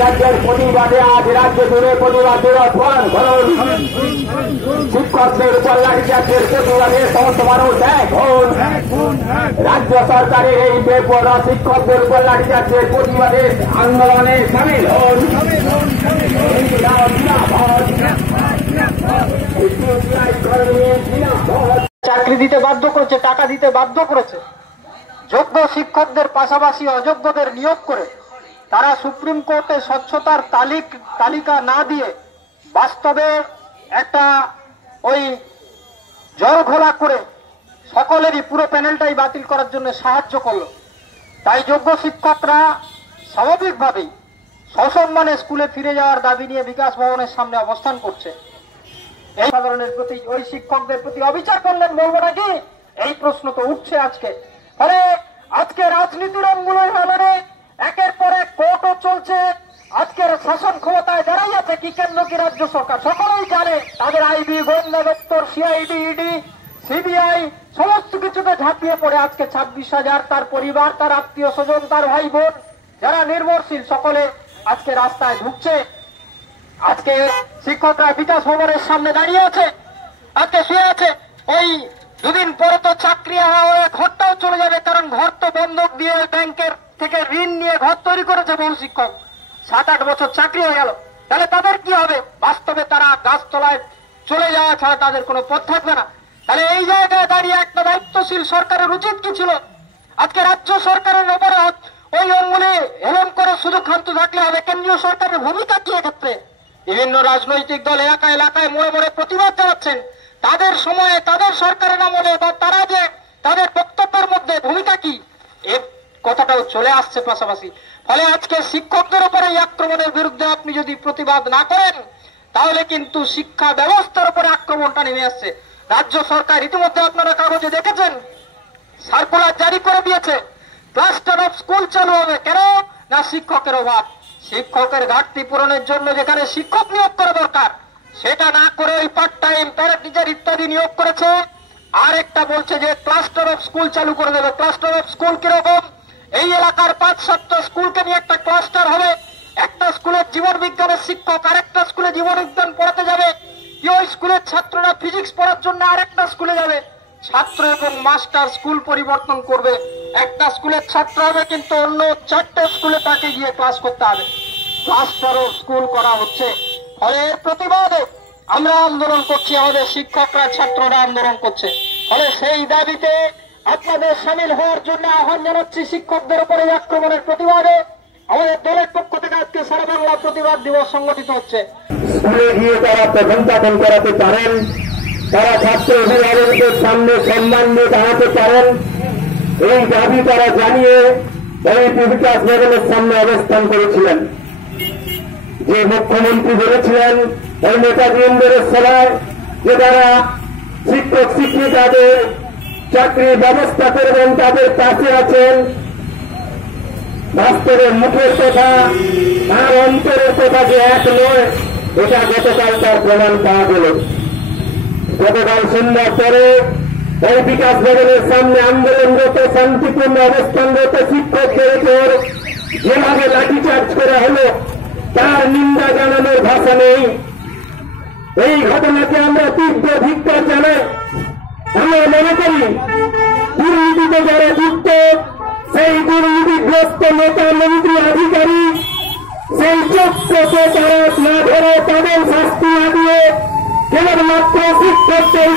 রাজ্যের প্রতিবাদে আজ রাজ্য জুড়ে প্রতিবাদের অধ্যান ঘটন। শিক্ষকদের উপর লাঠিচার্জের প্রতিবাদে সমস্ত মানুষ এক হন। রাজ্য সরকারের এই বেপরোয়া শিক্ষকদের উপর লাঠিচার্জের প্রতিবাদে আন্দোলনে সামিল হন। চাকরি দিতে বাধ্য করেছে, টাকা দিতে বাধ্য করেছে। যোগ্য শিক্ষকদের পাশাপাশি অযোগ্যদের নিয়োগ করে তারা সুপ্রিম কোর্টে স্বচ্ছতার তালিকা না দিয়ে বাস্তবে একটা ওই জল ঘোলা করে সকলেরই পুরো প্যানেলটাই বাতিল করার জন্য সাহায্য করলো। তাই যোগ্য শিক্ষকরা স্বাভাবিকভাবেই সসম্মানে স্কুলে ফিরে যাওয়ার দাবি নিয়ে বিকাশ ভবনের সামনে অবস্থান করছে। এই সাধারণের প্রতি, ওই শিক্ষকদের প্রতি অবিচার করলেন বলবো নাকি, এই প্রশ্ন তো উঠছে আজকে। ফলে আজকে রাজনীতির অঙ্গুলের হালরে একের পর এক কোর্টও চলছে। আজকের শাসন ক্ষমতায় যারাই আছে, কি কেন্দ্র কি রাজ্য সরকার, সকলেই জানে তাদের আইবি, গোয়েন্দা দপ্তর, সিআইডি, ইডি, সিবিআই সমস্ত কিছুতে ঝাঁপিয়ে পড়ে আজকে 26,000 তার পরিবার, তার আত্মীয় স্বজন, তার ভাই বোন যারা নির্ভরশীল সকলে আজকে রাস্তায় ঢুকছে। আজকে শিক্ষকরা বিকাশ ভবনের সামনে দাঁড়িয়ে আছে, আজকে শুয়ে আছে। ওই দুদিন পরে তো চাকরি হয়ে ঘরটাও চলে যাবে, কারণ ঘর তো বন্ধক দিয়ে ব্যাংকের থেকে ঋণ নিয়ে ঘর তৈরি করেছে বহু শিক্ষক। 7-8 বছর চাকরি হয়ে গেল, তাহলে তাদের কি হবে? বাস্তবে তারা গাছতলায় চলে যাওয়া ছাড়া তাদের কোনো পথ থাকবে না। তাহলে এই জায়গায় দাঁড়িয়ে একটা দায়িত্বশীল সরকারের উচিত কি ছিল? আজকে রাজ্য সরকারের ব্যাপারে ওই অঙ্গুলে হেলন করে শুধু ক্ষান্ত থাকলে হবে? কেন্দ্রীয় সরকারের ভূমিকা কি এক্ষেত্রে? বিভিন্ন রাজনৈতিক দল এলাকায় এলাকায় মোড়ে মোড়ে প্রতিবাদ চালাচ্ছেন। তাদের সময়ে, তাদের সরকারের আমলে বা তারা যে তাদের বক্তব্যের মধ্যে ভূমিকা কি, এর কথাটাও চলে আসছে পাশাপাশি। ফলে আজকে শিক্ষকদের উপরে এই আক্রমণের বিরুদ্ধে আপনি যদি প্রতিবাদ না করেন, তাহলে কিন্তু শিক্ষা ব্যবস্থার উপরে আক্রমণটা নেমে আসছে। রাজ্য সরকার ইতিমধ্যে আপনারা কাগজে দেখেছেন সার্কুলার জারি করে দিয়েছে, ক্লাস্টার অফ স্কুল চালু হবে। কেন না? শিক্ষকের অভাব, শিক্ষকের ঘাটতি পূরণের জন্য যেখানে শিক্ষক নিয়োগ করা দরকার সেটা না করে ওই পার্ট টাইম, প্যারা টিচার ইত্যাদি নিয়োগ করেছে। আর একটা বলছে যে ক্লাস্টার অফ স্কুল চালু করে দেবে। ক্লাস্টার অফ স্কুল কিরকম? এই এলাকার 5-7টা স্কুলকে নিয়ে একটা ক্লাস্টার হবে। একটা স্কুলের জীবন বিজ্ঞানের শিক্ষক আরেকটা স্কুলে জীবন বিজ্ঞান পড়াতে যাবে, ওই স্কুলের ছাত্ররা ফিজিক্স পড়ার জন্য আরেকটা স্কুলে যাবে। ছাত্র এবং মাস্টার স্কুল পরিবর্তন করবে। একটা স্কুলের ছাত্র হবে কিন্তু অন্য 4টে স্কুলে তাকে গিয়ে ক্লাস করতে হবে। ক্লাস্টার অফ স্কুল করা হচ্ছে। ফলে এর প্রতিবাদে আমরা আন্দোলন করছি, আমাদের শিক্ষকরা, ছাত্ররা আন্দোলন করছে। ফলে সেই দাবিতে আপনাদের সামিল হওয়ার জন্য আহ্বান জানাচ্ছি। শিক্ষকদের উপরে আক্রমণের প্রতিবাদে আমাদের দলের পক্ষ থেকে আজকে সারা বাংলা প্রতিবাদ দিবস সংগঠিত হচ্ছে। স্কুলে গিয়ে তারা প্রশংসাপন করাতে পারেন, তারা ছাত্র অভিভাবকদের সামনে সম্মান দিয়ে দাঁড়াতে পারেন, এই দাবি তারা জানিয়ে এই বিকাশ ভবনের সামনে অবস্থান করেছিলেন। যে মুখ্যমন্ত্রী বলেছিলেন ওই নেতাজি ইন্দ্রের সভায় যে তারা শিক্ষক শিক্ষিকাদের চাকরির ব্যবস্থা করবেন, তাদের পাশে আছেন, বাস্তবে মুখের কথা আর অন্তরের কথা যে এক নয়, এটা গতকাল তার প্রমাণ পাওয়া গেল। গতকাল সন্ধ্যার পরে এই বিকাশ ভবনের সামনে আন্দোলনরত, শান্তিপূর্ণ অবস্থানরত শিক্ষকদের উপর যেভাবে লাঠিচার্জ করা হলো তার নিন্দা জানানোর ভাষা নেই। এই ঘটনাকে আমরা তীব্র ধিক্কার জানাই। আমরা মনে করি দুর্নীতিতে যারা যুক্ত, সেই দুর্নীতিগ্রস্ত নেতা, মন্ত্রী, আধিকারিক, সেই চক্রকে তারা না ধরে, তাদের শাস্তি না দিয়ে কেবলমাত্র শিক্ষকদের